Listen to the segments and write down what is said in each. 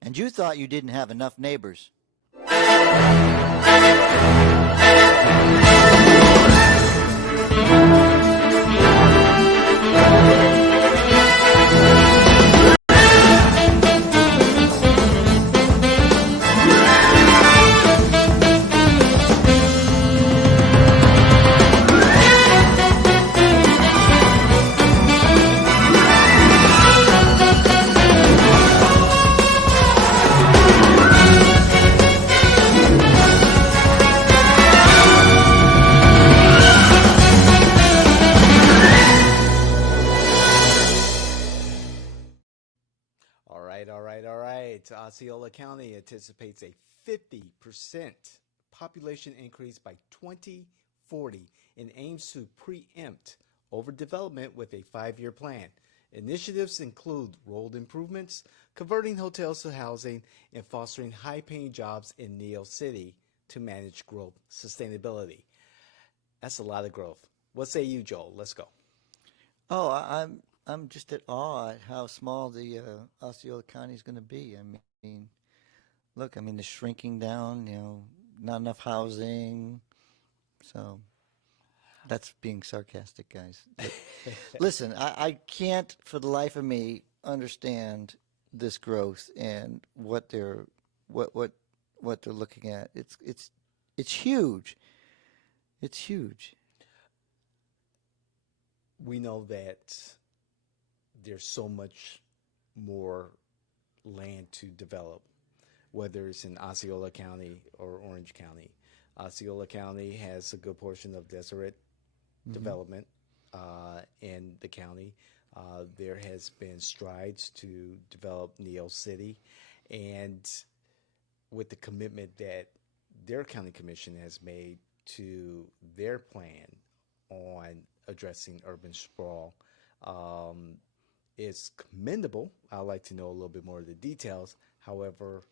And you thought you didn't have enough neighbors. All right. Osceola County anticipates a 50% population increase by 2040 and aims to preempt overdevelopment with a 5-year plan. Initiatives include road improvements, converting hotels to housing, and fostering high-paying jobs in Neo City to manage growth sustainability. That's a lot of growth. What say you, Joel? Let's go. Oh, I'm just at awe at how small the Osceola County is going to be. I mean, look, I mean, the shrinking down. Not enough housing. So that's being sarcastic, guys. But listen, I can't for the life of me understand this growth and what they're looking at. It's huge. It's huge. We know that there's so much more land to develop, whether it's in Osceola County or Orange County. Osceola County has a good portion of desert development in the county. There has been strides to develop Neo City, and with the commitment that their county commission has made to their plan on addressing urban sprawl, is commendable. I'd like to know a little bit more of the details. However,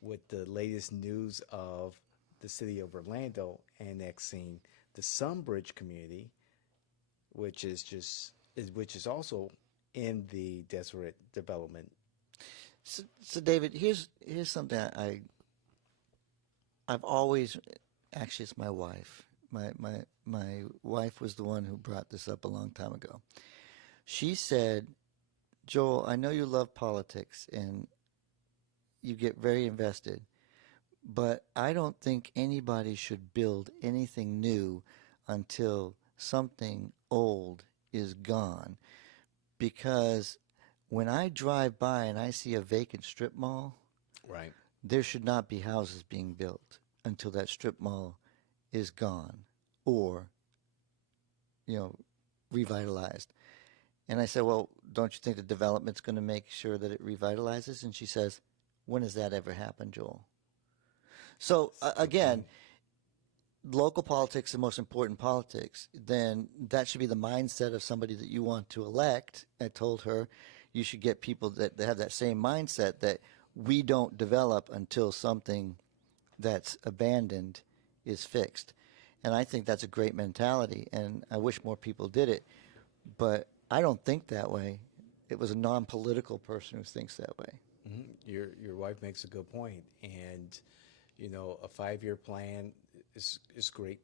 with the latest news of the city of Orlando annexing the Sunbridge community, which is also in the desert development. So David, here's something I've always actually it's my wife. My wife was the one who brought this up a long time ago. She said, Joel, I know you love politics and you get very invested, but I don't think anybody should build anything new until something old is gone. Because when I drive by and I see a vacant strip mall, Right. there should not be houses being built until that strip mall is gone or, revitalized. And I said, well, don't you think the development's going to make sure that it revitalizes? And she says, when has that ever happened, Joel? So again, local politics, the most important politics, then that should be the mindset of somebody that you want to elect. I told her you should get people that have that same mindset that we don't develop until something that's abandoned is fixed. And I think that's a great mentality, and I wish more people did it. But I don't think that way. It was a non-political person who thinks that way. Your wife makes a good point, and a 5-year plan is great,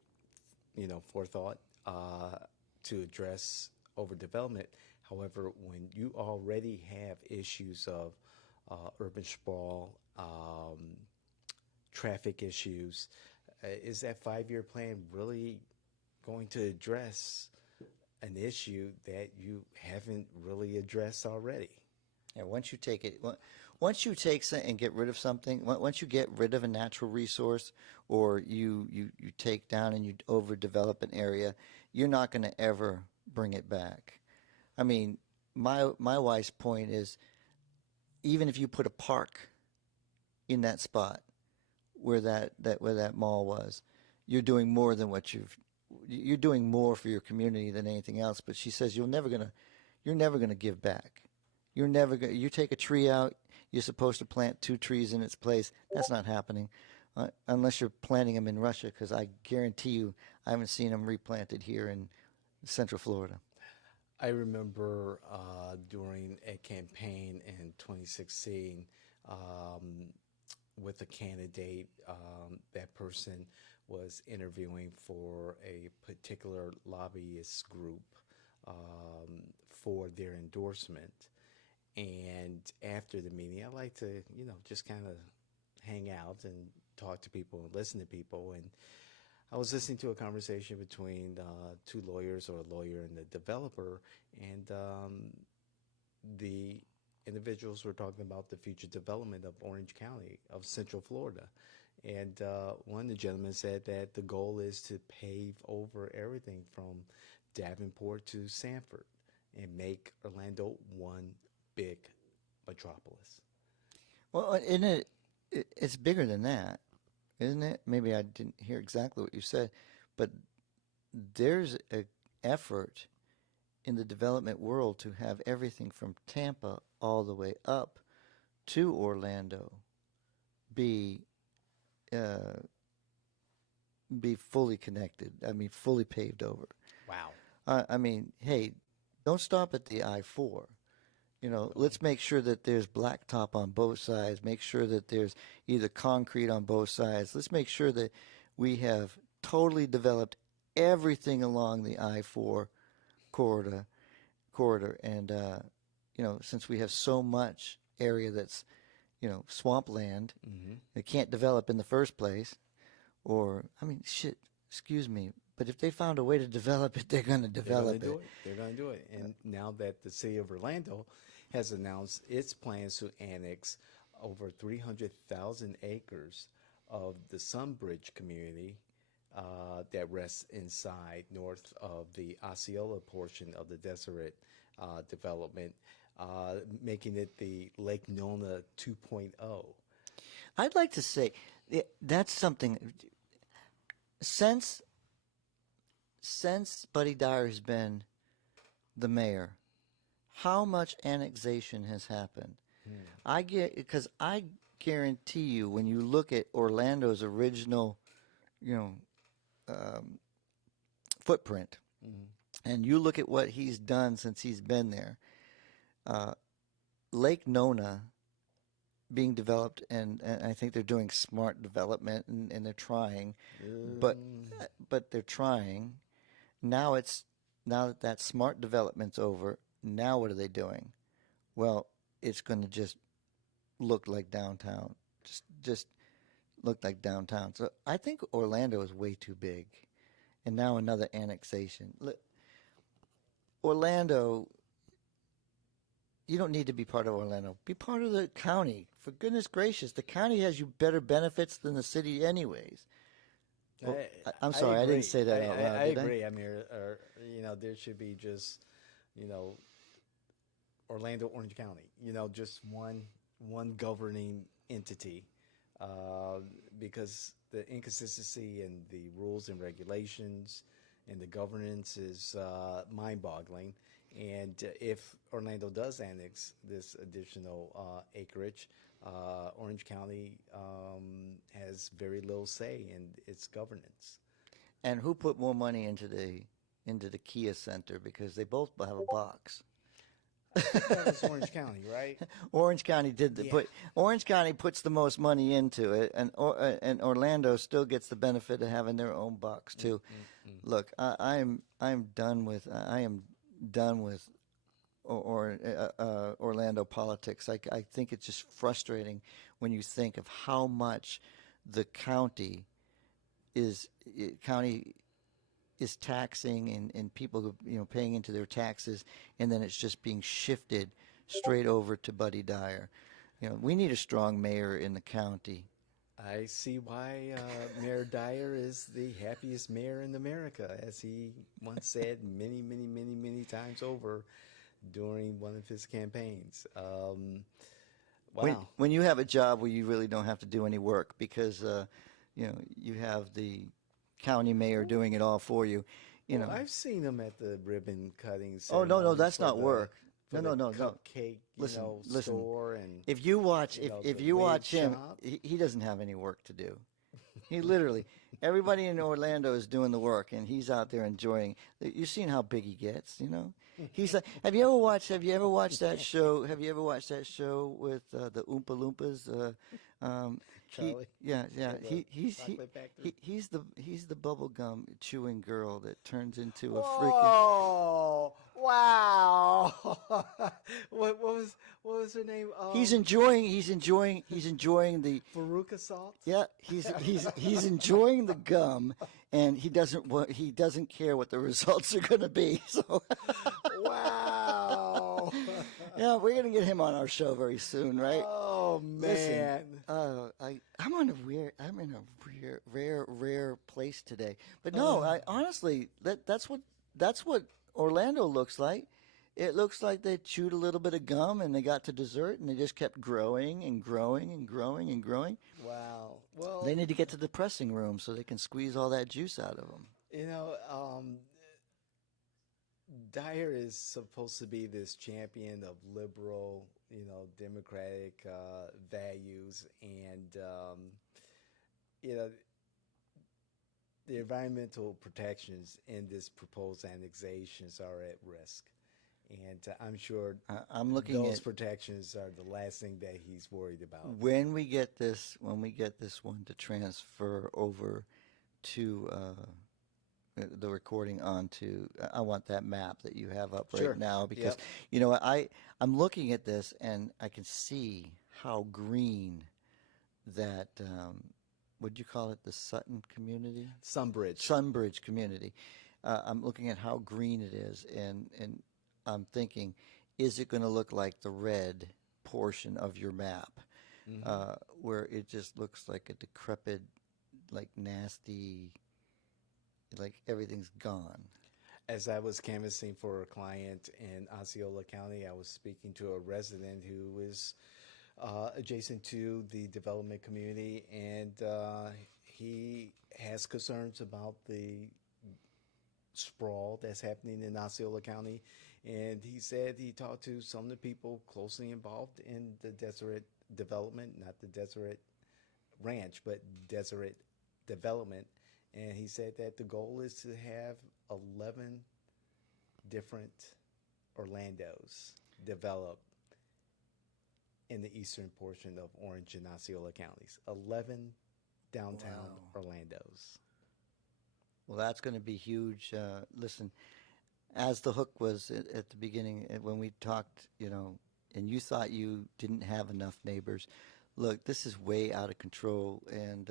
forethought to address overdevelopment. However, when you already have issues of urban sprawl, traffic issues, is that 5-year plan really going to address an issue that you haven't really addressed already? Yeah, once you take it, once you take and get rid of something, once you get rid of a natural resource, or you take down and you overdevelop an area, you're not going to ever bring it back. I mean, my wife's point is, even if you put a park in that spot where that mall was, you're doing more than you're doing more for your community than anything else. But she says you're never gonna give back. You take a tree out, you're supposed to plant 2 trees in its place. That's not happening unless you're planting them in Russia, because I guarantee you I haven't seen them replanted here in Central Florida. I remember during a campaign in 2016, with a candidate. That person was interviewing for a particular lobbyist group for their endorsement. And after the meeting, I like to, just kind of hang out and talk to people and listen to people. And I was listening to a conversation between two lawyers, or a lawyer and the developer, and the individuals were talking about the future development of Orange County, of Central Florida. And one of the gentlemen said that the goal is to pave over everything from Davenport to Sanford and make Orlando one big metropolis. Well, it's bigger than that, isn't it? Maybe I didn't hear exactly what you said, but there's an effort in the development world to have everything from Tampa all the way up to Orlando be uh, be fully connected. I mean, fully paved over. Wow. I mean, hey, don't stop at the I-4. Let's make sure that there's blacktop on both sides. Make sure that there's either concrete on both sides. Let's make sure that we have totally developed everything along the I-4 corridor. And since we have so much area that's swampland, Mm-hmm. they can't develop in the first place. Or, I mean, shit, excuse me, but if they found a way to develop it, they're going to They're going to develop do it. it. They're going to do it. And now that the city of Orlando has announced its plans to annex over 300,000 acres of the Sunbridge community that rests inside north of the Osceola portion of the Deseret development, making it the Lake Nona 2.0. I'd like to say that's something since Buddy Dyer has been the mayor, how much annexation has happened? Because I guarantee you, when you look at Orlando's original, you know, footprint, and you look at what he's done since he's been there, Lake Nona being developed, and I think they're doing smart development, and they're trying, but they're trying. Now that smart development's over. Now what are they doing? Well, it's going to just look like downtown. Just look like downtown. So I think Orlando is way too big, and now another annexation. Orlando. You don't need to be part of Orlando. Be part of the county. For goodness gracious, the county has you better benefits than the city, anyways. Well, I'm sorry, I didn't say that out loud. I did agree. I mean, there should be just, Orlando, Orange County. Just one governing entity, because the inconsistency in the rules and regulations and the governance is mind-boggling. And if Orlando does annex this additional acreage, Orange County has very little say in its governance. And who put more money into the Kia Center, because they both have a box? That was Orange County, right? Orange County did the put. Orange County puts the most money into it, and Orlando still gets the benefit of having their own box too. Look, I am done with Orlando politics. I think it's just frustrating when you think of how much the county is taxing, and people paying into their taxes, and then it's just being shifted straight over to Buddy Dyer. We need a strong mayor in the county. I see why Mayor Dyer is the happiest mayor in America, as he once said many, many, many, many times over during one of his campaigns. Wow. When you have a job where you really don't have to do any work, because you have the county mayor doing it all for you. Well, I've seen him at the ribbon cutting Oh, no, ceremony that's for not the- work. for No, the no. cupcake, Listen. store, and If you watch, the you watch wig him, shop. he doesn't have any work to do. He literally, everybody in Orlando is doing the work, and he's out there enjoying. You've seen how big he gets, He's like, have you ever watched that show? Have you ever watched that show with the Oompa Loompas? Charlie, Yeah. or the chocolate factory. He's the bubble gum chewing girl that turns into a freaking. Whoa! Wow! What was her name? He's enjoying the. Veruca Salt. Yeah, he's enjoying the gum, and he doesn't care what the results are going to be. So Wow! yeah, we're going to get him on our show very soon, right? Oh Listen, man! I'm on a rare place today. But no, I honestly that's what Orlando looks like. It looks like they chewed a little bit of gum and they got to dessert and they just kept growing and growing and growing and growing. Wow. Well, They need to get to the pressing room so they can squeeze all that juice out of them. you know, Dyer is supposed to be this champion of liberal, democratic values, and you know, the environmental protections in this proposed annexations are at risk. And I'm sure I'm looking those at protections are the last thing that he's worried about. when we get this one to transfer over to the recording onto. I want that map that you have up right Sure. now because Yep. you know what, I'm looking at this and I can see how green that what'd you call it, the Sutton community, Sunbridge. Sunbridge community. I'm looking at how green it is, and I'm thinking, is it going to look like the red portion of your map, Hmm. where it just looks like a decrepit, like nasty, like everything's gone. As I was canvassing for a client in Osceola County, I was speaking to a resident who is adjacent to the development community, and he has concerns about the sprawl that's happening in Osceola County. And he said he talked to some of the people closely involved in the Deseret development, not the Deseret Ranch, but Deseret development. And he said that the goal is to have 11 different Orlandos develop in the eastern portion of Orange and Osceola counties. 11 downtown Wow. Orlandos. Well, that's going to be huge. Listen, as the hook was at the beginning, when we talked, and you thought you didn't have enough neighbors. Look, this is way out of control, and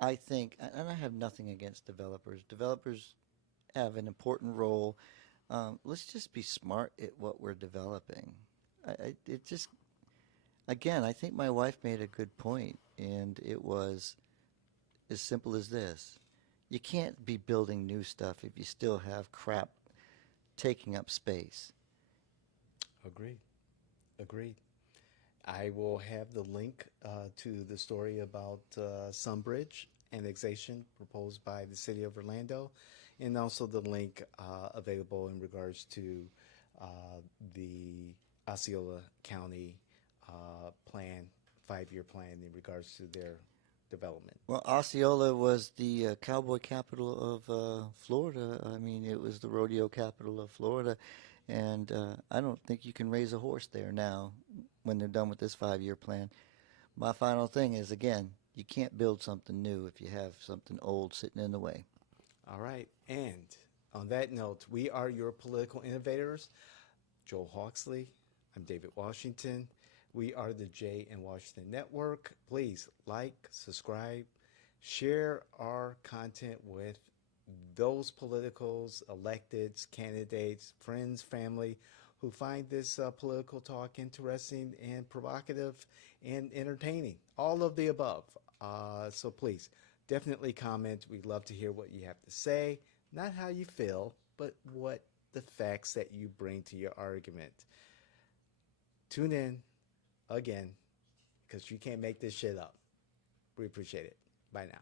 I think, and I have nothing against developers. Developers have an important role. Let's just be smart at what we're developing. It just, again, I think my wife made a good point, and it was as simple as this. You can't be building new stuff if you still have crap taking up space. Agreed. Agreed. I will have the link to the story about Sunbridge annexation proposed by the city of Orlando, and also the link available in regards to uh, the Osceola County plan, 5-year plan in regards to their development. Well, Osceola was the cowboy capital of Florida. I mean, it was the rodeo capital of Florida. And I don't think you can raise a horse there now when they're done with this 5-year plan. My final thing is, again, you can't build something new if you have something old sitting in the way. All right. And on that note, we are your political innovators. Joel Hawksley. I'm David Washington. We are the Jay and Washington Network. Please like, subscribe, share our content with those politicals, electeds, candidates, friends, family who find this political talk interesting and provocative and entertaining. All of the above. So please, definitely comment. We'd love to hear what you have to say, not how you feel, but what the facts that you bring to your argument. Tune in again because you can't make this shit up. We appreciate it. Bye now.